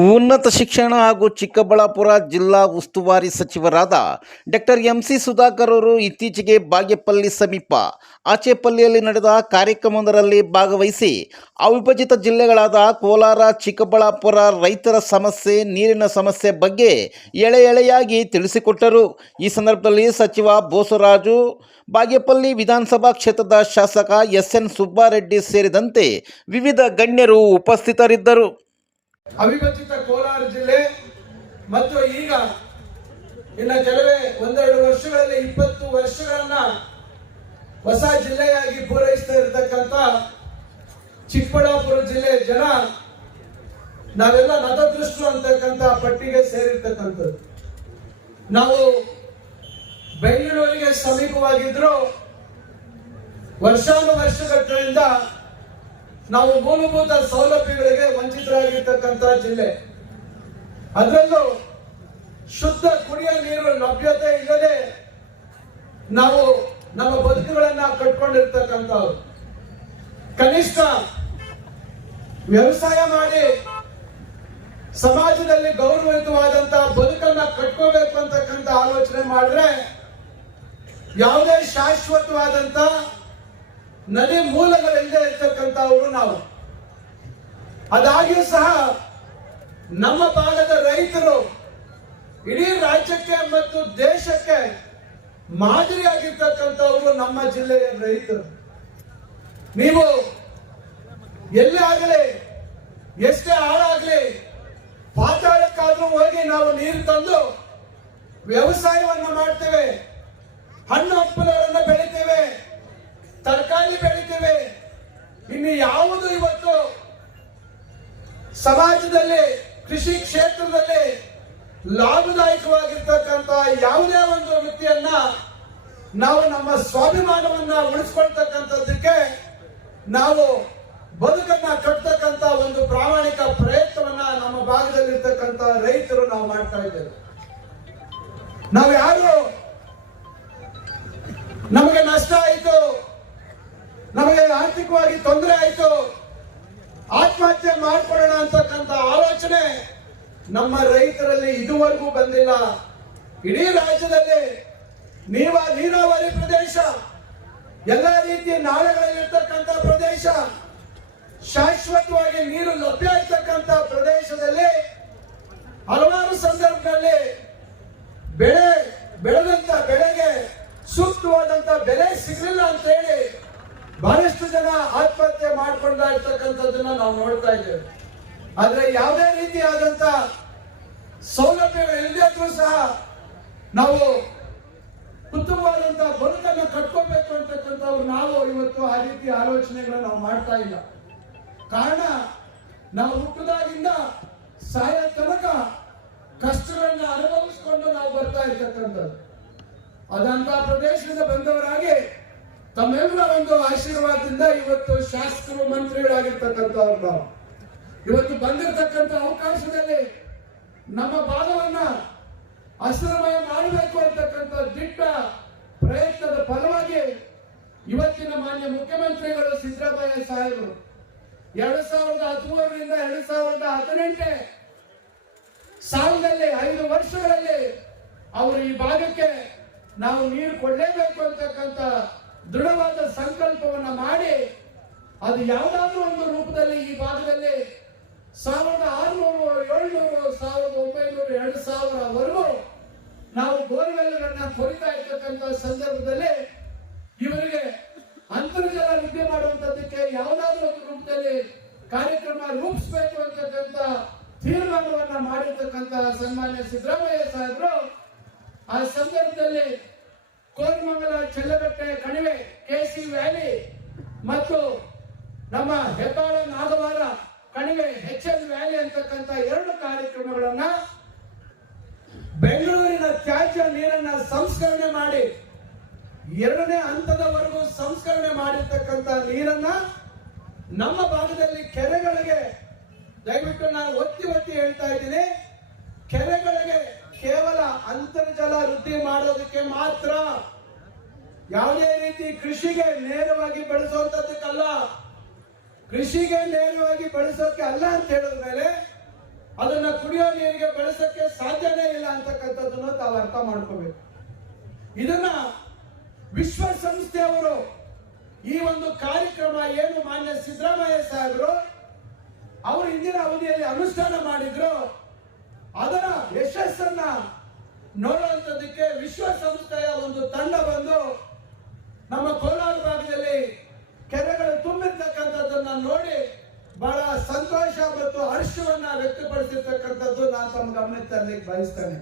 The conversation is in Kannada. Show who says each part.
Speaker 1: ಉನ್ನತ ಶಿಕ್ಷಣ ಹಾಗೂ ಚಿಕ್ಕಬಳ್ಳಾಪುರ ಜಿಲ್ಲಾ ಉಸ್ತುವಾರಿ ಸಚಿವರಾದ ಡಾಕ್ಟರ್ ಎಂ ಸಿ ಸುಧಾಕರ್ ಅವರು ಇತ್ತೀಚೆಗೆ ಬಾಗೇಪಲ್ಲಿ ಸಮೀಪ ಆಚೆಪಲ್ಲಿಯಲ್ಲಿ ನಡೆದ ಕಾರ್ಯಕ್ರಮವೊಂದರಲ್ಲಿ ಭಾಗವಹಿಸಿ ಅವಿಭಜಿತ ಜಿಲ್ಲೆಗಳಾದ ಕೋಲಾರ, ಚಿಕ್ಕಬಳ್ಳಾಪುರ ರೈತರ ಸಮಸ್ಯೆ, ನೀರಿನ ಸಮಸ್ಯೆ ಬಗ್ಗೆ ಎಳೆ ಎಳೆಯಾಗಿ ತಿಳಿಸಿಕೊಟ್ಟರು. ಈ ಸಂದರ್ಭದಲ್ಲಿ ಸಚಿವ ಬೋಸರಾಜು, ಬಾಗೇಪಲ್ಲಿ ವಿಧಾನಸಭಾ ಕ್ಷೇತ್ರದ ಶಾಸಕ ಎಸ್ ಎನ್ ಸುಬ್ಬಾರೆಡ್ಡಿ ಸೇರಿದಂತೆ ವಿವಿಧ ಗಣ್ಯರು ಉಪಸ್ಥಿತರಿದ್ದರು.
Speaker 2: ಅವಿಭಜಿತ ಕೋಲಾರ ಜಿಲ್ಲೆ ಮತ್ತು ಈಗ ಇನ್ನ ಕೆಲವೇ ಒಂದೆರಡು ವರ್ಷಗಳಲ್ಲಿ ಇಪ್ಪತ್ತು ವರ್ಷಗಳನ್ನ ಹೊಸ ಜಿಲ್ಲೆಯಾಗಿ ಪೂರೈಸ್ತಾ ಇರತಕ್ಕಂತ ಚಿಕ್ಕಬಳ್ಳಾಪುರ ಜಿಲ್ಲೆ ಜನ ನಾವೆಲ್ಲ ನತದೃಷ್ಟು ಅಂತಕ್ಕಂತ ಪಟ್ಟಿಗೆ ಸೇರಿರ್ತಕ್ಕಂಥದ್ದು. ನಾವು ಬೆಂಗಳೂರಿಗೆ ಸಮೀಪವಾಗಿದ್ರು ವರ್ಷಾನುವರ್ಷಗಳಿಂದ ನಾವು ಮೂಲಭೂತ ಸೌಲಭ್ಯಗಳಿಗೆ ವಂಚಿತರಾಗಿರ್ತಕ್ಕಂಥ ಜಿಲ್ಲೆ. ಅದರಲ್ಲೂ ಶುದ್ಧ ಕುಡಿಯ ನೀರು ಲಭ್ಯತೆ ಇಲ್ಲದೆ ನಾವು ನಮ್ಮ ಬದುಕುಗಳನ್ನ ಕಟ್ಕೊಂಡಿರ್ತಕ್ಕಂಥವ್ರು. ಕನಿಷ್ಠ ವ್ಯವಸಾಯ ಮಾಡಿ ಸಮಾಜದಲ್ಲಿ ಗೌರವಯುತವಾದಂತ ಬದುಕನ್ನ ಕಟ್ಕೋಬೇಕು ಅಂತಕ್ಕಂಥ ಆಲೋಚನೆ ಮಾಡಿದ್ರೆ ಯಾವುದೇ ಶಾಶ್ವತವಾದಂತ ನದಿ ಮೂಲಗಳಿಲ್ಲದೆ ಇರ್ತಕ್ಕಂಥವರು ನಾವು. ಅದಾಗಿಯೂ ಸಹ ನಮ್ಮ ಭಾಗದ ರೈತರು ಇಡೀ ರಾಜ್ಯಕ್ಕೆ ಮತ್ತು ದೇಶಕ್ಕೆ ಮಾದರಿಯಾಗಿರ್ತಕ್ಕಂಥವರು ನಮ್ಮ ಜಿಲ್ಲೆಯ ರೈತರು. ನೀವು ಎಲ್ಲೇ ಆಗಲಿ, ಎಷ್ಟೇ ಹಾಳಾಗ್ಲಿ, ಪಾತಾಳಕ್ಕಾದ್ರೂ ಹೋಗಿ ನಾವು ನೀರು ತಂದು ವ್ಯವಸಾಯವನ್ನು ಮಾಡ್ತೇವೆ ಕೃಷಿ ಕ್ಷೇತ್ರದಲ್ಲಿ ಲಾಭದಾಯಕವಾಗಿರ್ತಕ್ಕಂಥ ಯಾವುದೇ ಒಂದು ವೃತ್ತಿಯನ್ನ ನಾವು ನಮ್ಮ ಸ್ವಾಭಿಮಾನವನ್ನ ಉಳಿಸ್ಕೊಳ್ತಕ್ಕಂಥದ್ದಕ್ಕೆ ನಾವು ಬದುಕನ್ನ ಕಟ್ಟತಕ್ಕಂತ ಒಂದು ಪ್ರಾಮಾಣಿಕ ಪ್ರಯತ್ನವನ್ನ ನಮ್ಮ ಭಾಗದಲ್ಲಿರ್ತಕ್ಕಂತ ರೈತರು ನಾವು ಮಾಡ್ತಾ ಇದ್ದೇವೆ. ನಾವು ಯಾರು? ನಮಗೆ ನಷ್ಟ ಆಯಿತು. ನಮಗೆ ಆರ್ಥಿಕವಾಗಿ ತೊಂದರೆ ಆಯಿತು. ಆತ್ಮಹತ್ಯೆ ಮಾಡ್ಕೊಳ್ಳೋಣ ಅಂತಕ್ಕಂಥ ಆಲೋಚನೆ ನಮ್ಮ ರೈತರಲ್ಲಿ ಇದುವರೆಗೂ ಬಂದಿಲ್ಲ. ಇಡೀ ರಾಜ್ಯದಲ್ಲಿ ನೀವ ನೀರಾವರಿ ಪ್ರದೇಶ, ಎಲ್ಲ ರೀತಿಯ ನಾಳೆಗಳಲ್ಲಿರ್ತಕ್ಕಂಥ ಪ್ರದೇಶ, ಶಾಶ್ವತವಾಗಿ ನೀರು ಲಭ್ಯ ಇರ್ತಕ್ಕಂಥ ಪ್ರದೇಶದಲ್ಲಿ ಹಲವಾರು ಸಂದರ್ಭದಲ್ಲಿ ಬೆಳೆ ಬೆಳೆದಂತ ಬೆಳೆಗೆ ಸೂಕ್ತವಾದಂತ ಬೆಲೆ ಸಿಗಲಿಲ್ಲ ಅಂತ ಹೇಳಿ ಬಹಳಷ್ಟು ಜನ ಆತ್ಮಹತ್ಯೆ ಮಾಡ್ಕೊಂಡ ಇರ್ತಕ್ಕಂಥದ್ದನ್ನ ನಾವು ನೋಡ್ತಾ ಇದ್ದೇವೆ. ಆದ್ರೆ ಯಾವುದೇ ರೀತಿಯಾದಂತ ಸೌಲಭ್ಯಗಳು ಇಲ್ಲದಿದ್ರೂ ಸಹ ನಾವು ಉತ್ತಮವಾದಂತಹ ಬದುಕನ್ನು ಕಟ್ಕೋಬೇಕು ಅಂತಕ್ಕಂಥವ್ರು ನಾವು ಇವತ್ತು ಆ ರೀತಿ ಆಲೋಚನೆಗಳನ್ನ ನಾವು ಮಾಡ್ತಾ ಇಲ್ಲ. ಕಾರಣ ನಾವು ಹುಟ್ಟದಾಗಿಂದ ಸಾಯ ತನಕ ಕಷ್ಟಗಳನ್ನ ಅನುಭವಿಸ್ಕೊಂಡು ನಾವು ಬರ್ತಾ ಇರ್ತಕ್ಕಂಥದ್ದು. ಅದಂತ ಪ್ರದೇಶದಿಂದ ಬಂದವರಾಗಿ ತಮ್ಮೆಲ್ಲರ ಒಂದು ಆಶೀರ್ವಾದದಿಂದ ಇವತ್ತು ಶಾಸಕರು, ಮಂತ್ರಿಗಳಾಗಿರ್ತಕ್ಕಂಥವ್ರು ನಾವು. ಇವತ್ತು ಬಂದಿರತಕ್ಕಂಥ ಅವಕಾಶದಲ್ಲಿ ನಮ್ಮ ಭಾಗವನ್ನ ಹಸಿರುಮಯ ಮಾಡಬೇಕು ಅಂತಕ್ಕಂಥ ದಿಟ್ಟ ಪ್ರಯತ್ನದ ಫಲವಾಗಿ ಇವತ್ತಿನ ಮಾನ್ಯ ಮುಖ್ಯಮಂತ್ರಿಗಳು ಸಿದ್ದರಾಮಯ್ಯ ಸಾಹೇಬರು ಎರಡು ಸಾವಿರದ ಹದಿಮೂರರಿಂದ ಎರಡು ಸಾವಿರದ ಹದಿನೆಂಟೇ ಸಾಲದಲ್ಲಿ ಐದು ವರ್ಷಗಳಲ್ಲಿ ಅವರು ಈ ಭಾಗಕ್ಕೆ ನಾವು ನೀರು ಕೊಡಲೇಬೇಕು ಅಂತಕ್ಕಂಥ ದೃಢವಾದ ಸಂಕಲ್ಪವನ್ನ ಮಾಡಿ ಅದು ಯಾವುದಾದ್ರೂ ಒಂದು ರೂಪದಲ್ಲಿ ಈ ಭಾಗದಲ್ಲಿ ಸಾವಿರದ ಆರುನೂರು, ಏಳ್ನೂರು, ಸಾವಿರದ ಒಂಬೈನೂರು, ಎರಡು ಸಾವಿರವರೆಗೂ ನಾವು ಬೋರ್ವೆಲ್ಗಳನ್ನ ಕೊರಿತಾ ಇರ್ತಕ್ಕಂಥ ಸಂದರ್ಭದಲ್ಲಿ ಇವರಿಗೆ ಅಂತರ್ಜಲ ವೃದ್ಧಿ ಮಾಡುವಂತದ್ದಕ್ಕೆ ಯಾವುದಾದ್ರೂ ಒಂದು ರೂಪದಲ್ಲಿ ಕಾರ್ಯಕ್ರಮ ರೂಪಿಸಬೇಕು ಅಂತಕ್ಕಂಥ ತೀರ್ಮಾನವನ್ನ ಮಾಡಿರ್ತಕ್ಕಂಥ ಸನ್ಮಾನ್ಯ ಸಿದ್ದರಾಮಯ್ಯ ಸಾಹೇಬರು, ಆ ಸಂದರ್ಭದಲ್ಲಿ ಕೋರಮಂಗಲ ಚಲ್ಲಬೆಟ್ಟೆ ಕಣಿವೆ ಕೆಸಿ ವ್ಯಾಲಿ ಮತ್ತು ನಮ್ಮ ಹೆಬ್ಬಾಳ ನಾಗವಾರ ಕಣಿವೆ ಎಚ್ ಎಲ್ ವ್ಯಾಲಿ ಅಂತಕ್ಕಂಥ ಎರಡು ಕಾರ್ಯಕ್ರಮಗಳನ್ನ ಬೆಂಗಳೂರಿನ ತ್ಯಾಜ್ಯ ನೀರನ್ನ ಸಂಸ್ಕರಣೆ ಮಾಡಿ, ಎರಡನೇ ಹಂತದವರೆಗೂ ಸಂಸ್ಕರಣೆ ಮಾಡಿರ್ತಕ್ಕಂಥ ನೀರನ್ನ ನಮ್ಮ ಭಾಗದಲ್ಲಿ ಕೆರೆಗಳಿಗೆ, ದಯವಿಟ್ಟು ನಾನು ಒತ್ತಿ ಒತ್ತಿ ಹೇಳ್ತಾ ಇದ್ದೀನಿ, ಕೆರೆಗಳಿಗೆ ಕೇವಲ ಅಂತರ್ಜಲ ವೃದ್ಧಿ ಮಾಡೋದಕ್ಕೆ ಮಾತ್ರ. ಯಾವುದೇ ರೀತಿ ಕೃಷಿಗೆ ನೇರವಾಗಿ ಬೆಳೆಸುವಂತದ್ದಕ್ಕಲ್ಲ. ಕೃಷಿಗೆ ನೇರವಾಗಿ ಬಳಸೋಕೆ ಅಲ್ಲ ಅಂತ ಹೇಳಿದ ಮೇಲೆ ಅದನ್ನ ಕುಡಿಯೋ ನೀರಿಗೆ ಬಳಸಕ್ಕೆ ಸಾಧ್ಯನೇ ಇಲ್ಲ ಅಂತಕ್ಕಂಥದ್ದನ್ನು ತಾವು ಅರ್ಥ ಮಾಡ್ಕೋಬೇಕು. ಇದನ್ನ ವಿಶ್ವಸಂಸ್ಥೆಯವರು ಈ ಒಂದು ಕಾರ್ಯಕ್ರಮ ಏನು ಮಾನ್ಯ ಸಿದ್ದರಾಮಯ್ಯ ಸಾಹೇಬರು ಅವರು ಇಂದಿನ ಅವಧಿಯಲ್ಲಿ ಅನುಷ್ಠಾನ ಮಾಡಿದ್ರು, ಅದರ ಯಶಸ್ಸನ್ನ ನೋಡುವಂಥದ್ದಕ್ಕೆ ವಿಶ್ವಸಂಸ್ಥೆಯ ಒಂದು ತಂಡ ಬಂದು ನಮ್ಮ तरले बाईस टन